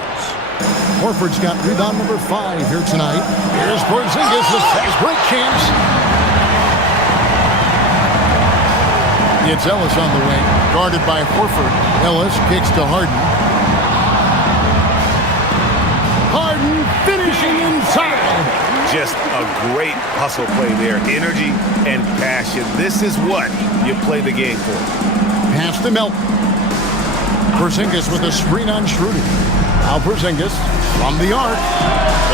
Horford's got rebound number 5 here tonight. Here's Porzingis, the fast break chance. It's Ellis on the wing, guarded by Horford. Ellis kicks to Harden. Harden finishing inside. Just a great hustle play there. Energy and passion. This is what you play the game for. Pass to Melton. Porzingis with a screen on Schroeder. Now Porzingis from the arc.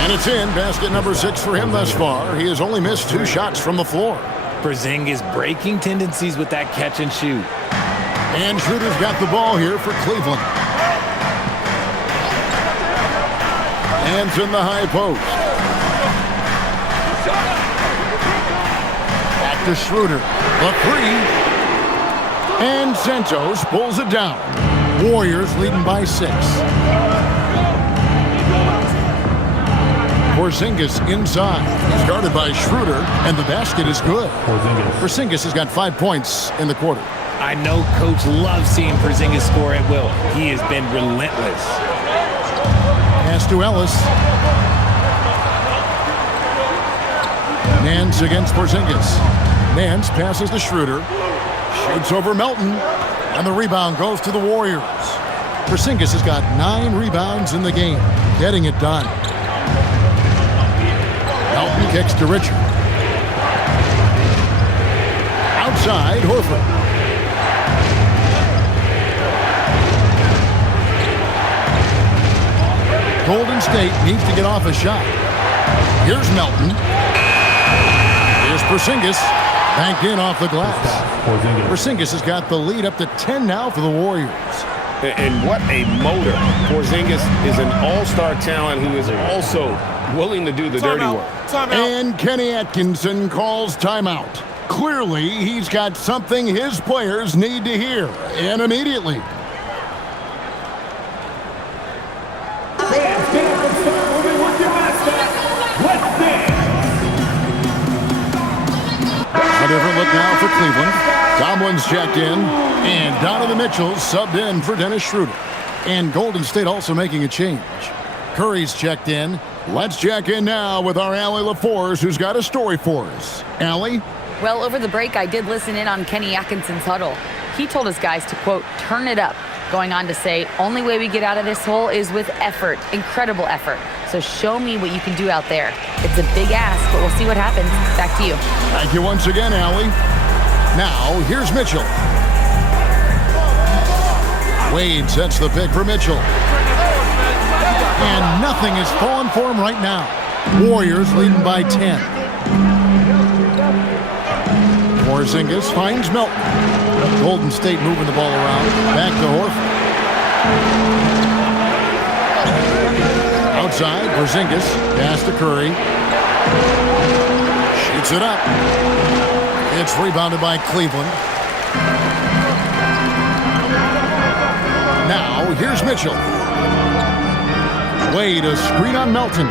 And it's in. Basket number 6 for him thus far. He has only missed 2 shots from the floor. Porzingis breaking tendencies with that catch and shoot. And Schroeder's got the ball here for Cleveland. Hands in the high post. Back to Schroeder. The 3. And Santos pulls it down. Warriors leading by 6. Porzingis inside. He's guarded by Schroeder, and the basket is good. Porzingis has got 5 points in the quarter. I know Coach loves seeing Porzingis score at will. He has been relentless. Pass to Ellis. Nance against Porzingis. Nance passes to Schroeder. Shoots over Melton. And the rebound goes to the Warriors. Porzingis has got 9 rebounds in the game. Getting it done. Melton kicks to Richard. Outside, Horford. Golden State needs to get off a shot. Here's Melton. Here's Porzingis. Banked in off the glass. Porzingis has got the lead up to 10 now for the Warriors. And what a motor. Porzingis is an all-star talent who is also willing to do the dirty work. And Kenny Atkinson calls timeout. Clearly, he's got something his players need to hear, and immediately. A different look now for Cleveland. Tomlin's checked in, and Donovan Mitchell subbed in for Dennis Schroeder. And Golden State also making a change. Curry's checked in. Let's check in now with our Allie LaForce, who's got a story for us. Allie? Well, over the break, I did listen in on Kenny Atkinson's huddle. He told his guys to, quote, turn it up, going on to say, only way we get out of this hole is with effort, incredible effort. So show me what you can do out there. It's a big ask, but we'll see what happens. Back to you. Thank you once again, Allie. Now, here's Mitchell. Wade sets the pick for Mitchell. And nothing is falling for him right now. Warriors leading by 10. Porzingis finds Melton. Golden State moving the ball around. Back to Horford. Outside, Porzingis. Pass to Curry. Shoots it up. It's rebounded by Cleveland. Now, here's Mitchell. Wade, a screen on Melton.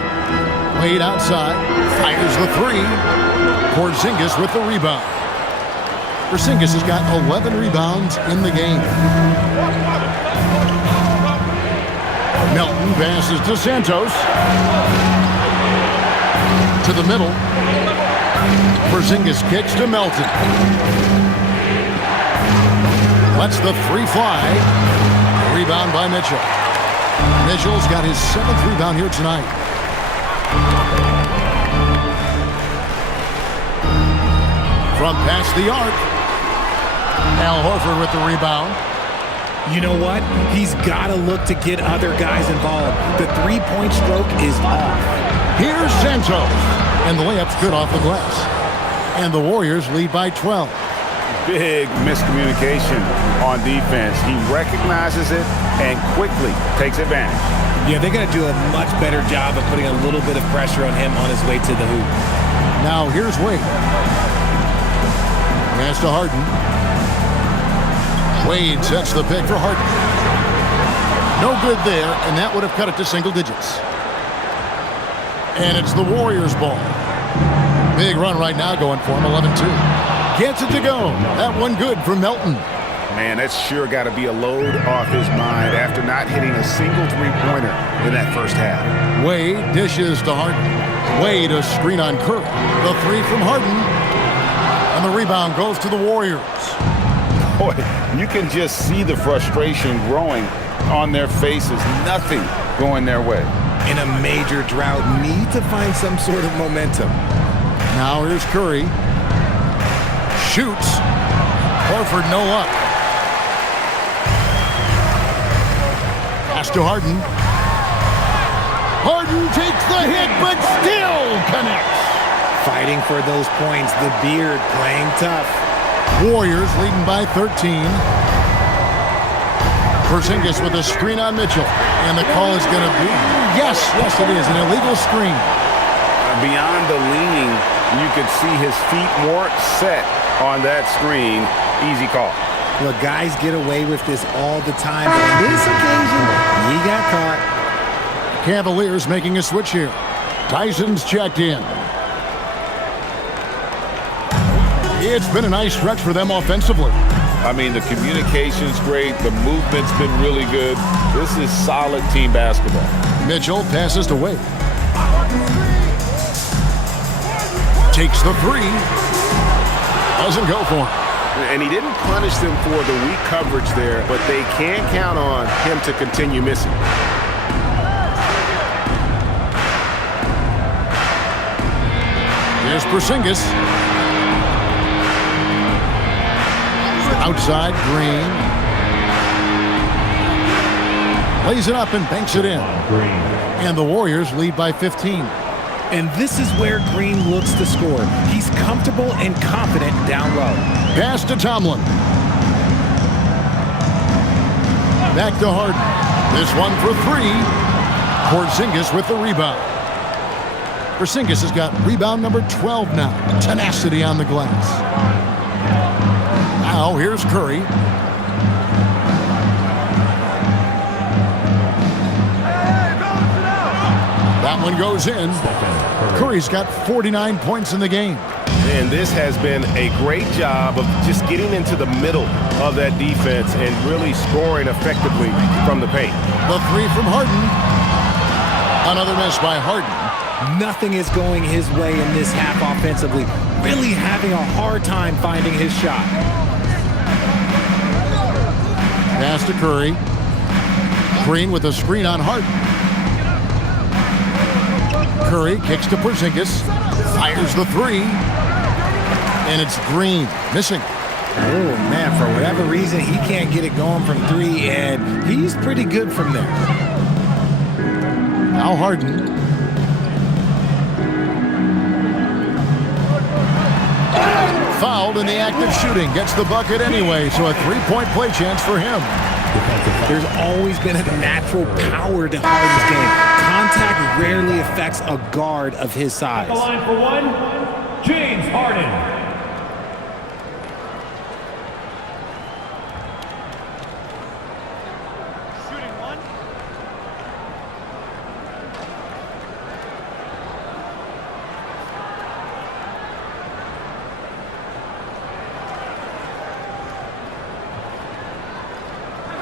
Wade outside. Fires the 3. Porzingis with the rebound. Porzingis has got 11 rebounds in the game. Melton passes to Santos. To the middle. Porzingis kicks to Melton. Lets the 3 fly. Rebound by Mitchell. Mitchell's got his 7th rebound here tonight. From past the arc. Al Horford with the rebound. You know what? He's got to look to get other guys involved. The three-point stroke is off. Here's Santos. And the layup's good off the glass. And the Warriors lead by 12. Big miscommunication on defense. He recognizes it and quickly takes advantage. Yeah, they're going to do a much better job of putting a little bit of pressure on him on his way to the hoop. Now here's Wade. Pass to Harden. Wade sets the pick for Harden. No good there, and that would have cut it to single digits. And it's the Warriors' ball. Big run right now going for him, 11-2. Gets it to go. That one good for Melton. Man, that's sure got to be a load off his mind after not hitting a single three-pointer in that first half. Wade dishes to Harden. Wade a screen on Curry. The 3 from Harden. And the rebound goes to the Warriors. Boy, you can just see the frustration growing on their faces. Nothing going their way. in a major drought need to find some sort of momentum. Now here's Curry. Shoots. Horford, no luck. Pass to Harden. Harden takes the hit, but still connects. Fighting for those points, the beard playing tough. Warriors leading by 13. Porzingis with a screen on Mitchell. And the call is going to be, yes, it is, an illegal screen. Beyond the leaning, you could see his feet weren't set on that screen. Easy call. Look, guys get away with this all the time, but on this occasion, he got caught. Cavaliers making a switch here. Tyson's checked in. It's been a nice stretch for them offensively. I mean, the communication's great. The movement's been really good. This is solid team basketball. Mitchell passes to Wade. Takes the three. Doesn't go for him. And he didn't punish them for the weak coverage there, but they can't count on him to continue missing. Here's Porzingis. Outside, Green. Lays it up and banks it in. And the Warriors lead by 15. And this is where Green looks to score. He's comfortable and confident down low. Pass to Tomlin. Back to Harden. This one for three. Porzingis with the rebound. Porzingis has got rebound number 12 now. Tenacity on the glass. Now here's Curry. That one goes in. Curry's got 49 points in the game. And this has been a great job of just getting into the middle of that defense and really scoring effectively from the paint. The three from Harden. Another miss by Harden. Nothing is going his way in this half offensively. Really having a hard time finding his shot. Pass to Curry. Green with a screen on Harden. Curry kicks to Porzingis. Fires the three. And it's Green missing. Oh, man, for whatever reason, he can't get it going from three, and he's pretty good from there. Now Harden. Fouled in the act of shooting. Gets the bucket anyway, so a three-point play chance for him. There's always been a natural power to Harden's game. Contact rarely affects a guard of his size. The line for one, James Harden.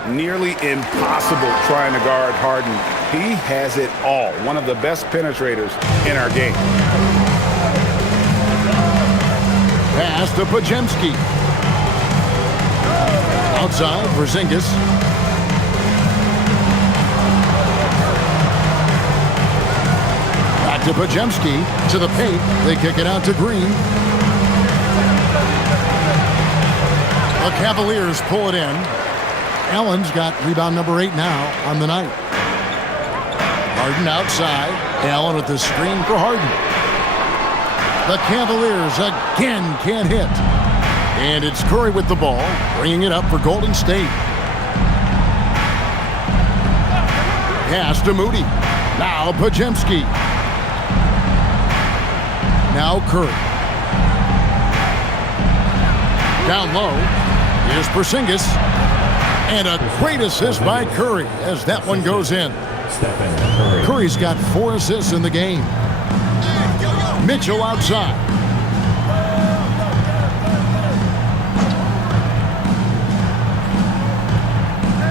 Nearly impossible trying to guard Harden. He has it all. One of the best penetrators in our game. Pass to Podziemski. Outside, Porzingis. Back to Podziemski. To the paint. They kick it out to Green. The Cavaliers pull it in. Allen's got rebound number 8 now on the night. Harden outside. Allen with the screen for Harden. The Cavaliers again can't hit. And it's Curry with the ball, bringing it up for Golden State. Pass to Moody. Now Podziemski. Now Curry. Down low. Here's Porzingis. And a great assist by Curry as that one goes in. Curry's got 4 assists in the game. Mitchell outside.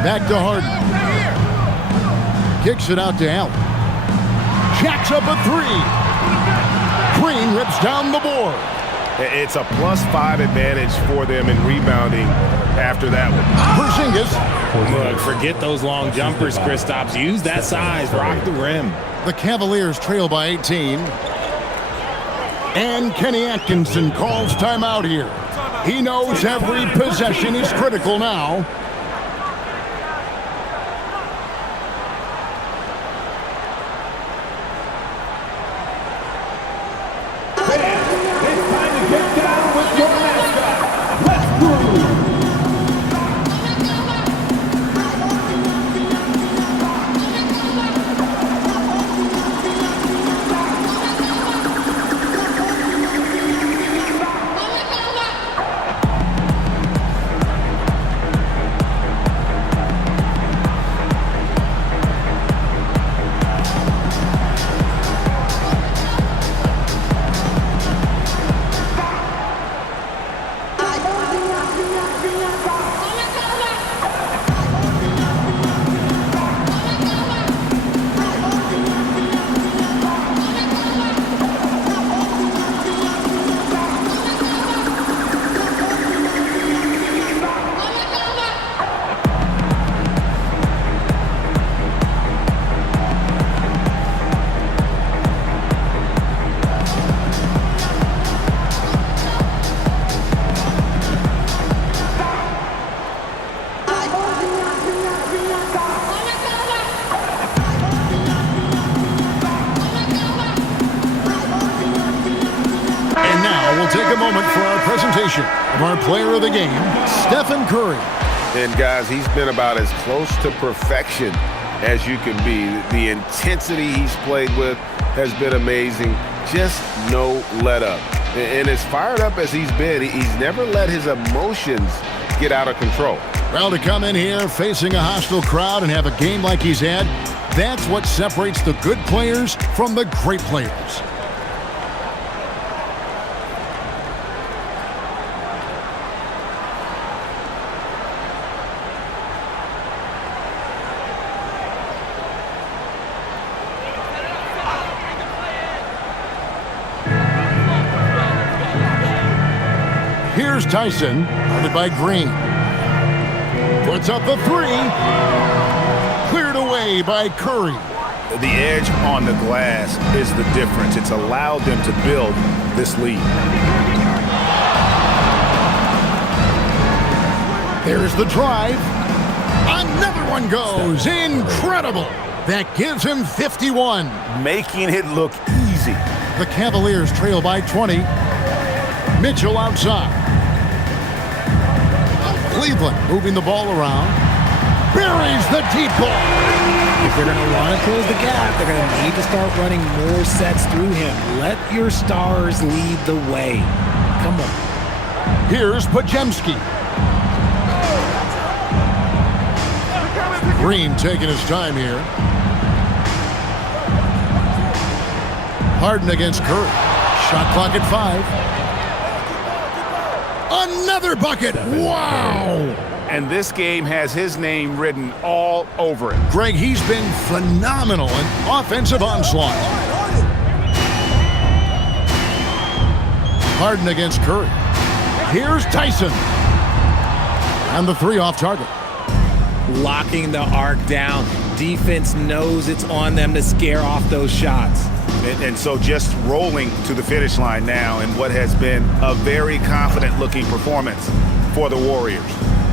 Back to Harden. Kicks it out to Allen. Jacks up a 3. Green rips down the board. It's a +5 advantage for them in rebounding after that one. Porzingis. Look, forget those long jumpers, Kristaps. Use that size. Rock the rim. The Cavaliers trail by 18. And Kenny Atkinson calls timeout here. He knows every possession is critical now. It's time to get down with your mascot. Let's groove. Take a moment for our presentation of our player of the game, Stephen Curry. And guys, he's been about as close to perfection as you can be. The intensity he's played with has been amazing. Just no let up. And as fired up as he's been, he's never let his emotions get out of control. Well, to come in here facing a hostile crowd and have a game like he's had, that's what separates the good players from the great players. Here's Tyson, guarded by Green. Puts up the three. Cleared away by Curry. The edge on the glass is the difference. It's allowed them to build this lead. There's the drive. Another one goes. Incredible. That gives him 51. Making it look easy. The Cavaliers trail by 20. Mitchell outside. Cleveland moving the ball around. Buries the deep ball. If they're going to want to close the gap, they're going to need to start running more sets through him. Let your stars lead the way. Come on. Here's Pajemski. Green taking his time here. Harden against Curry. Shot clock at 5. Another bucket. Wow. And this game has his name written all over it. Greg, he's been phenomenal in offensive onslaught. Harden against Curry. Here's Tyson. And the three off target. Locking the arc down. Defense knows it's on them to scare off those shots. And so just rolling to the finish line now in what has been a very confident-looking performance for the Warriors.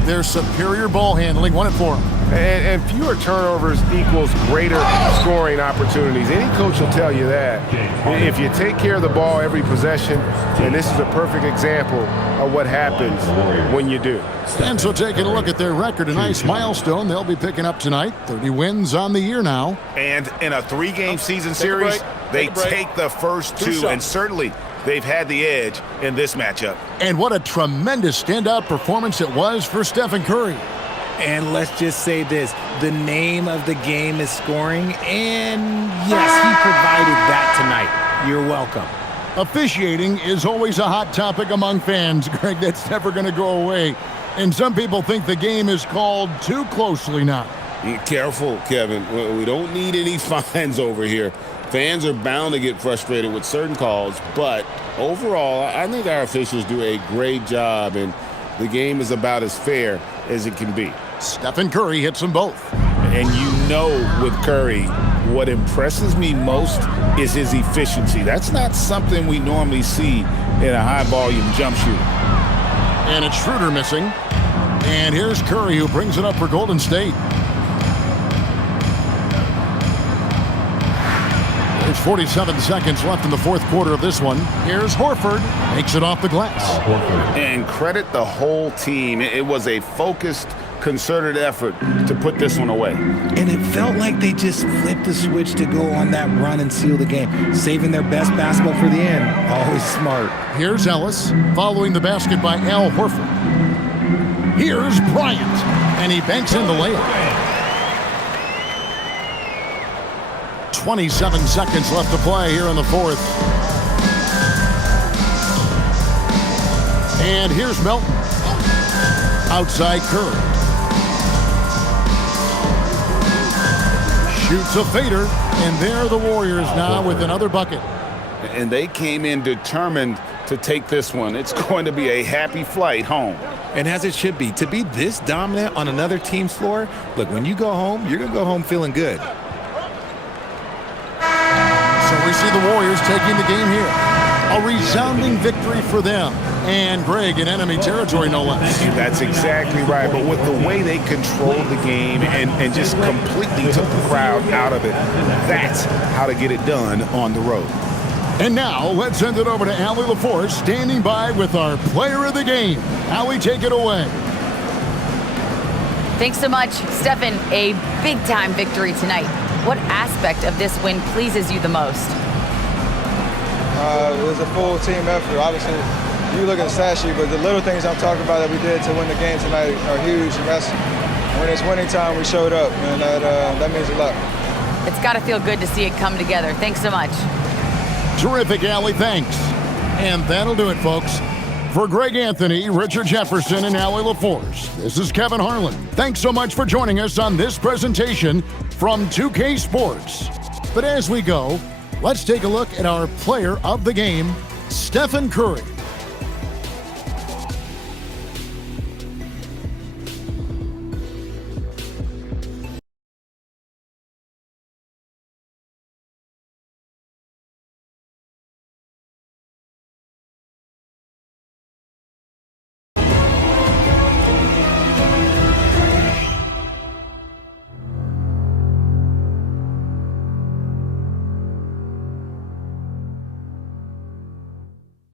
Their superior ball handling, 1 and 4. And fewer turnovers equals greater scoring opportunities. Any coach will tell you that. If you take care of the ball every possession, and this is a perfect example of what happens when you do. And so taking a look at their record, a nice milestone they'll be picking up tonight. 30 wins on the year now. And in a 3-game season series, they take the first 2, and certainly they've had the edge in this matchup. And what a tremendous standout performance it was for Stephen Curry. And let's just say this, the name of the game is scoring, and yes, he provided that tonight. You're welcome. Officiating is always a hot topic among fans, Greg. That's never going to go away. And some people think the game is called too closely now. Careful, Kevin. We don't need any fines over here. Fans are bound to get frustrated with certain calls, but overall, I think our officials do a great job, and the game is about as fair as it can be. Stephen Curry hits them both. And you know with Curry, what impresses me most is his efficiency. That's not something we normally see in a high-volume jump shooter. And it's Schroeder missing. And here's Curry, who brings it up for Golden State. There's 47 seconds left in the fourth quarter of this one. Here's Horford. Makes it off the glass. And credit the whole team. It was a focused, concerted effort to put this one away. And it felt like they just flipped the switch to go on that run and seal the game, saving their best basketball for the end. Always smart. Here's Ellis, following the basket by Al Horford. Here's Bryant, and he banks in the layup. 27 seconds left to play here in the fourth. And here's Melton. Outside Curry. Shoots a fader, and there are the Warriors now with another bucket. And they came in determined to take this one. It's going to be a happy flight home. And as it should be, to be this dominant on another team's floor, look, when you go home, you're going to go home feeling good. So we see the Warriors taking the game here. A resounding victory for them. And Greg in enemy territory, no less. That's exactly right. But with the way they controlled the game and just completely took the crowd out of it, that's how to get it done on the road. And now, let's send it over to Allie LaForce, standing by with our player of the game. Allie, take it away. Thanks so much, Stephen. A big-time victory tonight. What aspect of this win pleases you the most? It was a full team effort. Obviously, you look at the stat sheet, but the little things I'm talking about that we did to win the game tonight are huge. And that's when it's winning time, we showed up, and that means a lot. It's got to feel good to see it come together. Thanks so much. Terrific, Allie. Thanks. And that'll do it, folks. For Greg Anthony, Richard Jefferson, and Allie LaForce, this is Kevin Harlan. Thanks so much for joining us on this presentation from 2K Sports. But as we go, let's take a look at our player of the game, Stephen Curry.